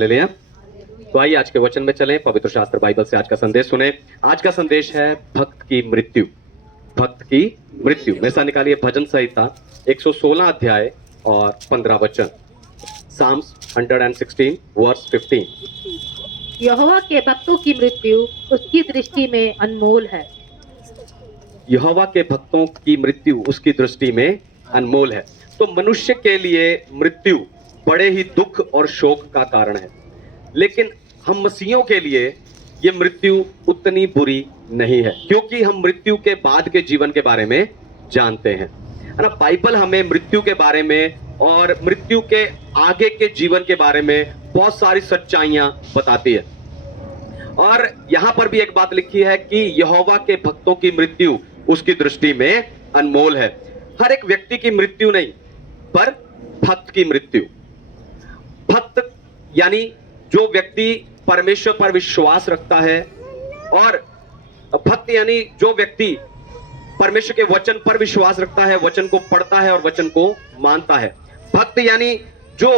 Hallelujah. तो आइए आज के वचन में चलें, पवित्र शास्त्र बाइबल से आज का संदेश सुने। आज का संदेश है भक्त की मृत्यु। भक्त की मृत्यु में से निकालिए भजन संहिता 116 अध्याय और 15 वचन। Sam's 116 verse 15। यहोवा के भक्तों की मृत्यु उसकी दृष्टि में अनमोल है। यहोवा के भक्तों की मृत्यु उसकी दृष्टि में अनमोल है। तो मनुष्य के लिए मृत्यु बड़े ही दुख और शोक का कारण है, लेकिन हम मसीहियों के लिए ये मृत्यु उतनी बुरी नहीं है, क्योंकि हम मृत्यु के बाद के जीवन के बारे में जानते हैं, है ना। बाइबल हमें मृत्यु के बारे में और मृत्यु के आगे के जीवन के बारे में बहुत सारी सच्चाइयां बताती है। और यहां पर भी एक बात लिखी है कि यहोवा के भक्तों की मृत्यु उसकी दृष्टि में अनमोल है। हर एक व्यक्ति की मृत्यु नहीं, पर भक्त की मृत्यु। भक्त यानी जो व्यक्ति परमेश्वर पर विश्वास रखता है, और भक्त यानी जो व्यक्ति परमेश्वर के वचन पर विश्वास रखता है, वचन को पढ़ता है और वचन को मानता है। भक्त यानी जो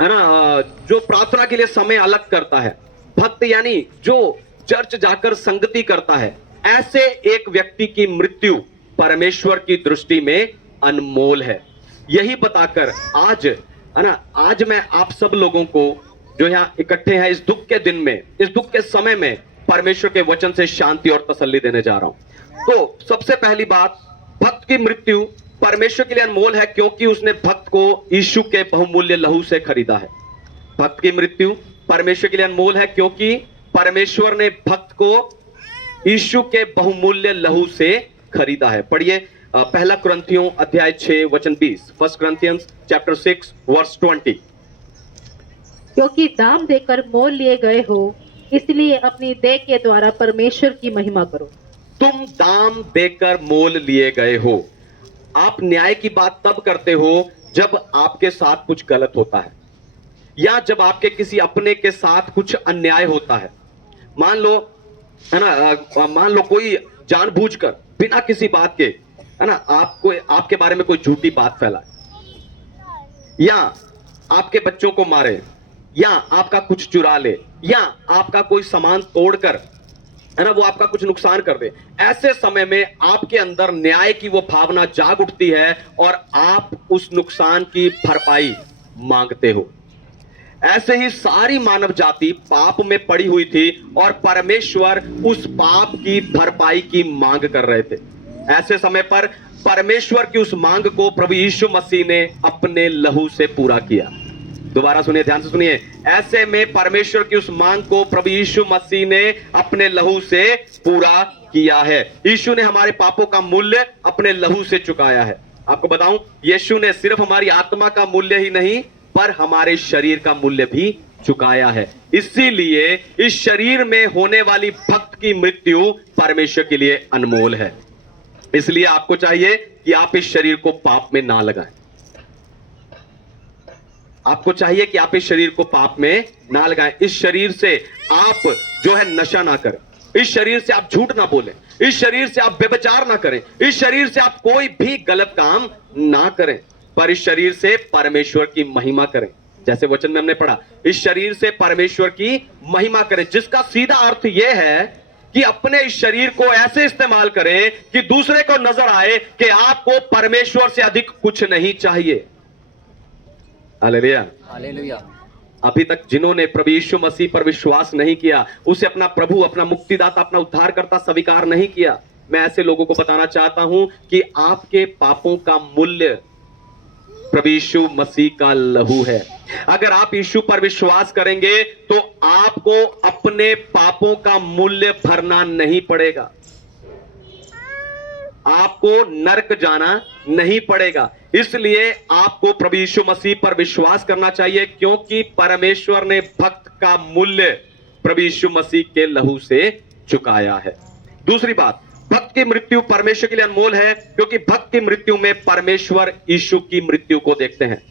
है ना, जो प्रार्थना के लिए समय अलग करता है। भक्त यानी जो चर्च जाकर संगति करता है। ऐसे एक व्यक्ति की मृत्यु परमेश्वर की दृष्टि में अनमोल है। यही बताकर आज, है ना, आज मैं आप सब लोगों को जो यहाँ इकट्ठे हैं इस दुख के दिन में, इस दुख के समय में, परमेश्वर के वचन से शांति और तसल्ली देने जा रहा हूं। तो सबसे पहली बात, भक्त की मृत्यु परमेश्वर के लिए अनमोल है, क्योंकि उसने भक्त को यीशु के बहुमूल्य लहू से खरीदा है। भक्त की मृत्यु परमेश्वर के लिए अनमोल है, क्योंकि परमेश्वर ने भक्त को यीशु के बहुमूल्य लहू से खरीदा है। पढ़िए पहला कुरिन्थियों अध्याय 6 वचन 20। First Corinthians chapter 6 verse 20। क्योंकि दाम देकर मोल लिए गए हो, इसलिए अपनी देह के द्वारा परमेश्वर की महिमा करो। तुम दाम देकर मोल लिए गए हो। आप न्याय की बात तब करते हो जब आपके साथ कुछ गलत होता है, या जब आपके किसी अपने के साथ कुछ अन्याय होता है। मान लो, है ना, मान लो कोई जानबूझकर बिना किसी बात के, है ना, आपको आपके बारे में कोई झूठी बात फैलाए, या आपके बच्चों को मारे, या आपका कुछ चुरा ले, या आपका कोई सामान तोड़कर, है ना, वो आपका कुछ नुकसान कर दे। ऐसे समय में आपके अंदर न्याय की वो भावना जाग उठती है और आप उस नुकसान की भरपाई मांगते हो। ऐसे ही सारी मानव जाति पाप में पड़ी हुई थी और परमेश्वर उस पाप की भरपाई की मांग कर रहे थे। ऐसे समय पर परमेश्वर की उस मांग को प्रभु यीशु मसीह ने अपने लहू से पूरा किया। दोबारा सुनिए, ध्यान से सुनिए। ऐसे में परमेश्वर की उस मांग को प्रभु यीशु मसीह ने अपने लहू से पूरा किया है। यीशु ने हमारे पापों का मूल्य अपने लहू से चुकाया है। आपको बताऊं, यीशु ने सिर्फ हमारी आत्मा का मूल्य ही नहीं, पर हमारे शरीर का मूल्य भी चुकाया है। इसीलिए इस शरीर में होने वाली भक्त की मृत्यु परमेश्वर के लिए अनमोल है। इसलिए आपको चाहिए कि आप इस शरीर को पाप में ना लगाएं। आपको चाहिए कि आप इस शरीर को पाप में ना लगाएं। इस शरीर से आप जो है नशा ना करें, इस शरीर से आप झूठ ना बोलें, इस शरीर से आप व्यभिचार ना करें, इस शरीर से आप कोई भी गलत काम ना करें, पर इस शरीर से परमेश्वर की महिमा करें। जैसे वचन में हमने पढ़ा, इस शरीर से परमेश्वर की महिमा करें, जिसका सीधा अर्थ यह है कि अपने इस शरीर को ऐसे इस्तेमाल करें कि दूसरे को नजर आए कि आपको परमेश्वर से अधिक कुछ नहीं चाहिए। Hallelujah, hallelujah. अभी तक जिन्होंने प्रभु यीशु मसीह पर विश्वास नहीं किया, उसे अपना प्रभु, अपना मुक्तिदाता, अपना उद्धारकर्ता स्वीकार नहीं किया, मैं ऐसे लोगों को बताना चाहता हूं कि आपके पापों का मूल्य प्रभु यीशु मसीह का लहू है। अगर आप यीशु पर विश्वास करेंगे तो आपको अपने पापों का मूल्य भरना नहीं पड़ेगा, आपको नरक जाना नहीं पड़ेगा। इसलिए आपको प्रभु यीशु मसीह पर विश्वास करना चाहिए, क्योंकि परमेश्वर ने भक्त का मूल्य प्रभु यीशु मसीह के लहू से चुकाया है। दूसरी बात, भक्त की मृत्यु परमेश्वर के लिए अनमोल है, क्योंकि भक्त की मृत्यु में परमेश्वर यीशु की मृत्यु को देखते हैं।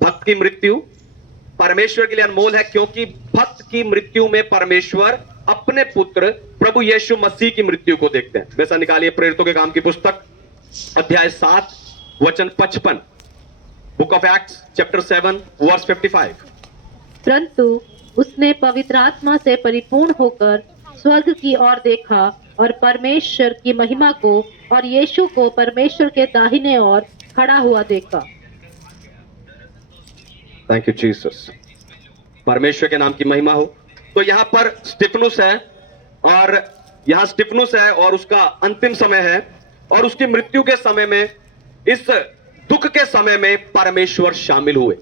भक्त की मृत्यु परमेश्वर के लिए अनमोल है, क्योंकि भक्त की मृत्यु में परमेश्वर अपने पुत्र प्रभु यीशु मसीह की मृत्यु को देखते हैं। वैसा निकालिए प्रेरितों के काम की पुस्तक अध्याय 7 वचन 55। Book of Acts chapter 7 verse 55। परंतु उसने पवित्र आत्मा से परिपूर्ण होकर स्वर्ग की ओर देखा और परमेश्वर की महिमा को और यीशु को परमेश्वर के दाहिने ओर खड़ा हुआ देखा। Thank you Jesus. परमेश्वर के नाम की महिमा हो। तो यहां पर स्टिफनुस है, और यहां स्टिफनुस है और उसका अंतिम समय है, और उसकी मृत्यु के समय में, इस दुख के समय में परमेश्वर शामिल हुए।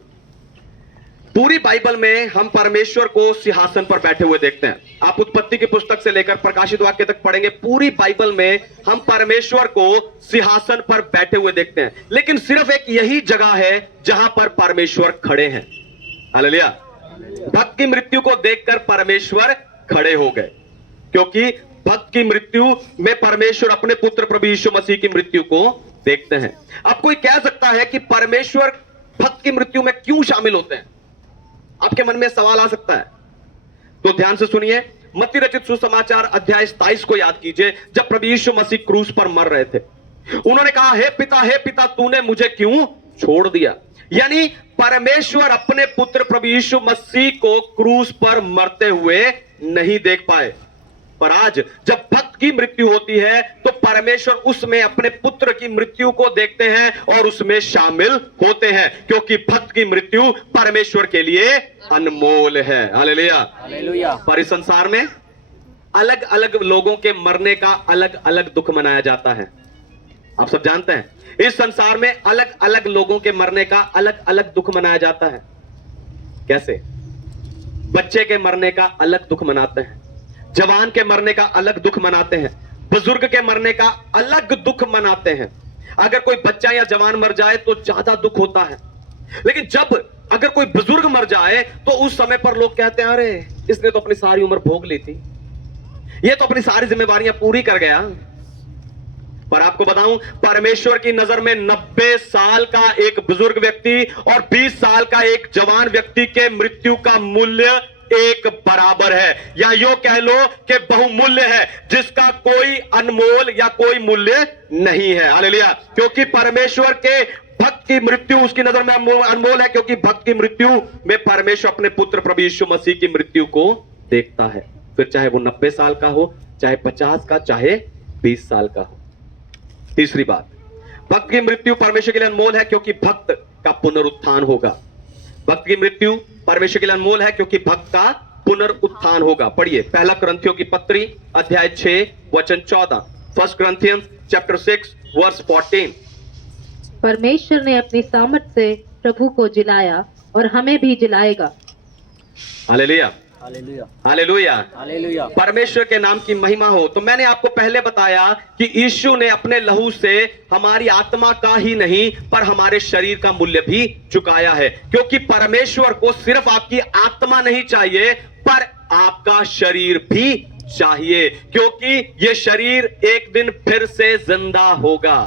पूरी बाइबल में हम परमेश्वर को सिंहासन पर बैठे हुए देखते हैं। आप उत्पत्ति की पुस्तक से लेकर प्रकाशित वाक्य तक पढ़ेंगे, पूरी बाइबल में हम परमेश्वर को सिंहासन पर बैठे हुए देखते हैं। लेकिन सिर्फ एक यही जगह है जहां पर परमेश्वर खड़े हैं। हालेलुया। भक्त की मृत्यु को देखकर परमेश्वर खड़े हो गए, क्योंकि भक्त की मृत्यु में परमेश्वर अपने पुत्र प्रभु यीशु मसीह की मृत्यु को देखते हैं। अब कोई कह सकता है कि परमेश्वर भक्त की मृत्यु में क्यों शामिल होते हैं? आपके मन में सवाल आ सकता है, तो ध्यान से सुनिए। मत्ती रचित सुसमाचार अध्याय 27 को याद कीजिए, जब प्रभु यीशु मसीह क्रूस पर मर रहे थे। उन्होंने कहा, हे पिता तूने मुझे क्यों छोड़ दिया? यानी परमेश्वर अपने पुत्र प्रभु यीशु मसीह को क्रूस पर मरते हुए नहीं देख पाए, पर आज जब भक्त की मृत्यु होती है तो परमेश्वर उसमें अपने पुत्र की मृत्यु को देखते हैं और उसमें शामिल होते हैं, क्योंकि भक्त की मृत्यु परमेश्वर के लिए अनमोल है। Hallelujah, hallelujah. पर इस संसार में अलग अलग लोगों के मरने का अलग अलग दुख मनाया जाता है। आप सब जानते हैं, इस संसार में अलग अलग लोगों के मरने का अलग अलग दुख मनाया जाता है। कैसे? बच्चे के मरने का अलग दुख मनाते हैं, जवान के मरने का अलग दुख मनाते हैं, बुजुर्ग के मरने का अलग दुख मनाते हैं। अगर कोई बच्चा या जवान मर जाए तो ज्यादा दुख होता है, लेकिन जब अगर कोई बुजुर्ग मर जाए तो उस समय पर लोग कहते हैं, अरे इसने तो अपनी सारी उम्र भोग ली थी, ये तो अपनी सारी जिम्मेवारियां पूरी कर गया। पर आपको बताऊं, परमेश्वर की नजर में 90 साल का एक बुजुर्ग व्यक्ति और 20 साल का एक जवान व्यक्ति के मृत्यु का मूल्य एक बराबर है, या यो कह लो कि बहुमूल्य है, जिसका कोई अनमोल या कोई मूल्य नहीं है। हालेलुया। क्योंकि परमेश्वर के भक्त की मृत्यु उसकी नजर में अनमोल है, क्योंकि भक्त की मृत्यु में परमेश्वर अपने पुत्र प्रभु यीशु मसीह की मृत्यु को देखता है, फिर चाहे वो 90 साल का हो, चाहे 50 का, चाहे 20 साल का हो। तीसरी बात, भक्त की मृत्यु परमेश्वर के लिए अनमोल है क्योंकि भक्त का पुनरुत्थान होगा। भक्त की मृत्यु परमेश्वर के लिए अनमोल है क्योंकि भक्त का पुनरुत्थान होगा। पढ़िए पहला कुरिन्थियों की पत्री अध्याय 6 वचन 14। First Corinthians chapter 6 verse 14। परमेश्वर ने अपनी सामर्थ से प्रभु को जिलाया और हमें भी जिलाएगा। Hallelujah, hallelujah, hallelujah, hallelujah. परमेश्वर के नाम की महिमा हो। तो मैंने आपको पहले बताया कि यीशु ने अपने लहू से हमारी आत्मा का ही नहीं पर हमारे शरीर का मूल्य भी चुकाया है, क्योंकि परमेश्वर को सिर्फ आपकी आत्मा नहीं चाहिए पर आपका शरीर भी चाहिए, क्योंकि ये शरीर एक दिन फिर से जिंदा होगा।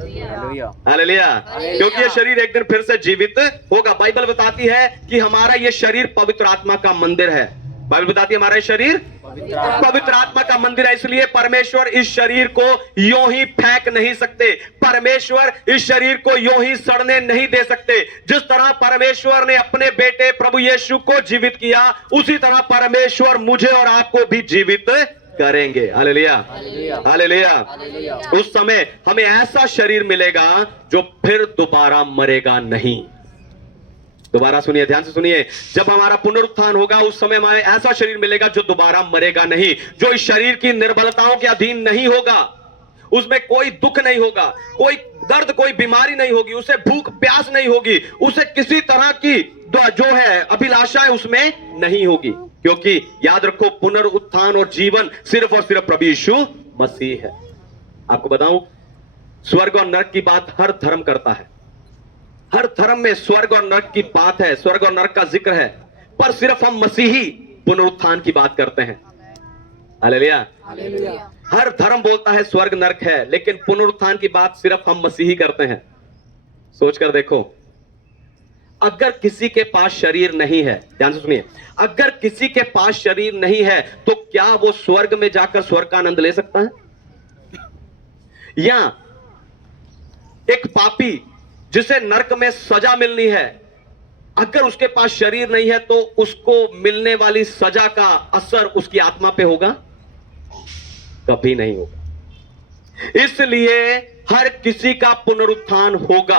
Hallelujah, hallelujah. क्योंकि ये शरीर एक दिन फिर से जीवित होगा। बाइबल बताती है कि हमारा ये शरीर पवित्र आत्मा का मंदिर है। बाइबल बताती है हमारा ये शरीर पवित्र आत्मा का मंदिर है, इसलिए परमेश्वर इस शरीर को यूं ही फेंक नहीं सकते। परमेश्वर इस शरीर को यूं ही सड़ने नहीं दे सकते। जिस तरह परमेश्वर ने अपने बेटे प्रभु यीशु को जीवित किया, उसी तरह परमेश्वर मुझे और आपको भी जीवित करेंगे। Hallelujah, hallelujah. उस समय हमें ऐसा शरीर मिलेगा जो फिर दोबारा मरेगा नहीं। दोबारा सुनिए, ध्यान से सुनिए। जब हमारा पुनरुत्थान होगा उस समय हमें ऐसा शरीर मिलेगा जो दोबारा मरेगा नहीं, जो इस शरीर की निर्बलताओं के अधीन नहीं होगा, उसमें कोई दुख नहीं होगा, कोई दर्द, कोई बीमारी नहीं होगी, उसे भूख प्यास नहीं होगी, उसे किसी तरह की जो है अभिलाषाएं उसमें नहीं होगी, क्योंकि याद रखो पुनरुत्थान और जीवन सिर्फ और सिर्फ प्रभु यीशु मसीह है। आपको बताऊं, स्वर्ग और नरक की बात हर धर्म करता है। हर धर्म में स्वर्ग और नरक की बात है, स्वर्ग और नरक का जिक्र है, पर सिर्फ हम मसीही पुनरुत्थान की बात करते हैं। Hallelujah, hallelujah. हर धर्म बोलता है स्वर्ग नरक है, लेकिन पुनरुत्थान की बात सिर्फ हम मसीही करते हैं। सोचकर देखो, अगर किसी के पास शरीर नहीं है, ध्यान से सुनिए, अगर किसी के पास शरीर नहीं है तो क्या वो स्वर्ग में जाकर स्वर्ग का आनंद ले सकता है? या एक पापी जिसे नरक में सजा मिलनी है, अगर उसके पास शरीर नहीं है तो उसको मिलने वाली सजा का असर उसकी आत्मा पे होगा? कभी नहीं होगा। इसलिए हर किसी का पुनरुत्थान होगा।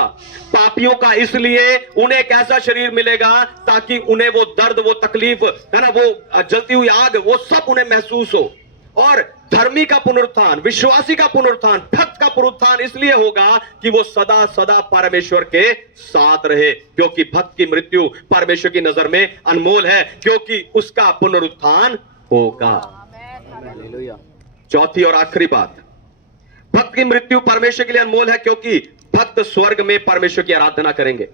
पापियों का इसलिए उन्हें एक ऐसा शरीर मिलेगा ताकि उन्हें वो दर्द, वो तकलीफ है ना, वो जलती हुई आग, वो सब उन्हें महसूस हो। और धर्मी का पुनरुत्थान, विश्वासी का पुनरुत्थान, भक्त का पुनरुत्थान इसलिए होगा कि वो सदा सदा परमेश्वर के साथ रहे, क्योंकि भक्त की मृत्यु परमेश्वर की नजर में अनमोल है, क्योंकि उसका पुनरुत्थान होगा। हालेलुया। चौथी और आखिरी बात, भक्त की मृत्यु परमेश्वर के लिए अनमोल है क्योंकि भक्त स्वर्ग में परमेश्वर की आराधना करेंगे।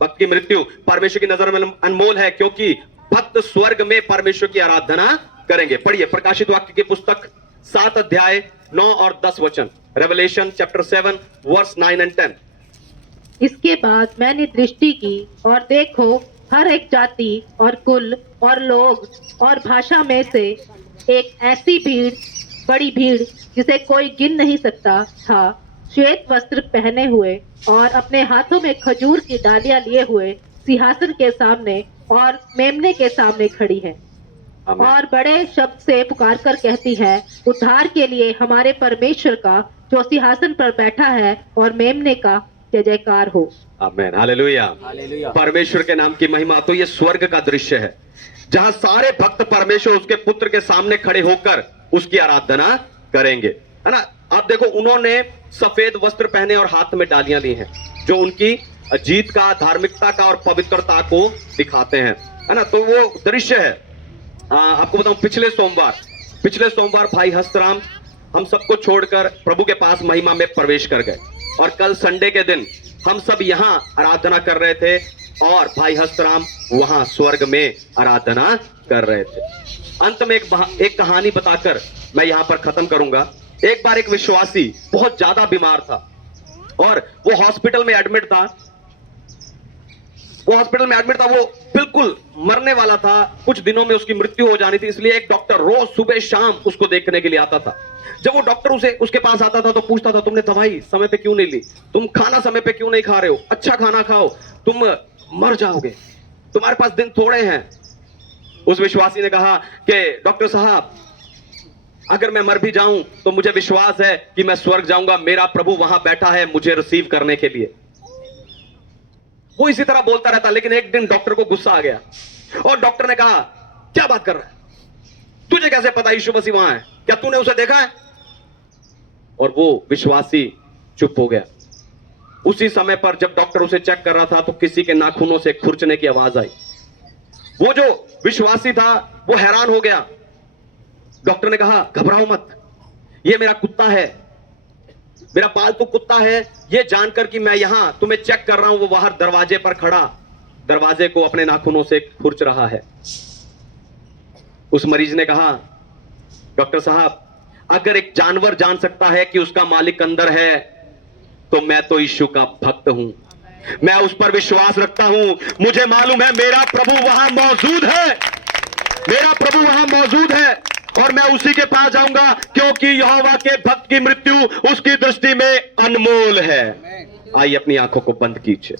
भक्त की मृत्यु परमेश्वर की नजर में अनमोल है क्योंकि भक्त स्वर्ग में परमेश्वर की आराधना करेंगे। पढ़िए प्रकाशित वाक्य की पुस्तक 7 अध्याय 9 और 10 वचन, रेवलेशन चैप्टर 7 वर्स 9 एंड 10। इसके बाद मैंने दृष्टि की और देखो, हर एक जाति और कुल और लोग और भाषा में से एक ऐसी भीड़, बड़ी भीड़ जिसे कोई गिन नहीं सकता था, श्वेत वस्त्र पहने हुए और अपने हाथों में खजूर की डालियां लिए हुए सिंहासन के सामने और मेमने के सामने खड़ी है। आमीन। और बड़े शब्द से पुकार कर कहती है, उद्धार के लिए हमारे परमेश्वर का जो सिंहासन पर बैठा है और मेमने का जय जयकार हो। आमीन, हालेलुया। हालेलुया। परमेश्वर के नाम की महिमा। तो ये स्वर्ग का दृश्य है जहां सारे भक्त परमेश्वर उसके पुत्र के सामने खड़े होकर उसकी आराधना करेंगे, है ना। आप देखो, उन्होंने सफेद वस्त्र पहने और हाथ में डालियां ली हैं जो उनकी जीत का, धार्मिकता का और पवित्रता को दिखाते हैं, है ना। तो वो दृश्य है। आपको बताऊं, पिछले सोमवार भाई हस्तराम हम सबको छोड़कर प्रभु के पास महिमा में प्रवेश कर गए, और कल संडे के दिन हम सब यहाँ आराधना कर रहे थे और भाई हस्तराम वहां स्वर्ग में आराधना कर रहे थे। अंत में एक कहानी बताकर मैं यहाँ पर खत्म करूंगा। एक बार एक विश्वासी बहुत ज्यादा बीमार था और वो हॉस्पिटल में एडमिट था। वो बिल्कुल मरने वाला था, कुछ दिनों में उसकी मृत्यु हो जानी थी। इसलिए एक डॉक्टर रोज सुबह शाम उसको देखने के लिए आता था। जब वो डॉक्टर उसके पास आता था तो पूछता था, तुमने दवाई समय पे क्यों नहीं ली, तुम खाना समय पे क्यों नहीं खा रहे हो, अच्छा खाना खाओ, तुम मर जाओगे, तुम्हारे पास दिन थोड़े हैं। उस विश्वासी ने कहा कि डॉक्टर साहब, अगर मैं मर भी जाऊं तो मुझे विश्वास है कि मैं स्वर्ग जाऊंगा, मेरा प्रभु वहां बैठा है मुझे रिसीव करने के लिए। वो इसी तरह बोलता रहता, लेकिन एक दिन डॉक्टर को गुस्सा आ गया और डॉक्टर ने कहा, क्या बात कर रहा है, तुझे कैसे पता यीशु मसीह वहां है, क्या तूने उसे देखा है? और वो विश्वासी चुप हो गया। उसी समय पर जब डॉक्टर उसे चेक कर रहा था तो किसी के नाखूनों से खुरचने की आवाज आई। वो जो विश्वासी था वो हैरान हो गया। डॉक्टर ने कहा, घबराओ मत, ये मेरा कुत्ता है, मेरा पालतू कुत्ता है, ये जानकर कि मैं यहां तुम्हें चेक कर रहा हूं, वो बाहर दरवाजे पर खड़ा दरवाजे को अपने नाखूनों से खुरच रहा है। उस मरीज ने कहा, डॉक्टर साहब, अगर एक जानवर जान सकता है कि उसका मालिक अंदर है तो मैं तो यीशु का भक्त हूं, मैं उस पर विश्वास रखता हूं। मुझे मालूम है मेरा प्रभु वहां मौजूद है, मेरा प्रभु वहां मौजूद है और मैं उसी के पास जाऊंगा, क्योंकि यहोवा के भक्त की मृत्यु उसकी दृष्टि में अनमोल है। आइए अपनी आंखों को बंद कीजिए।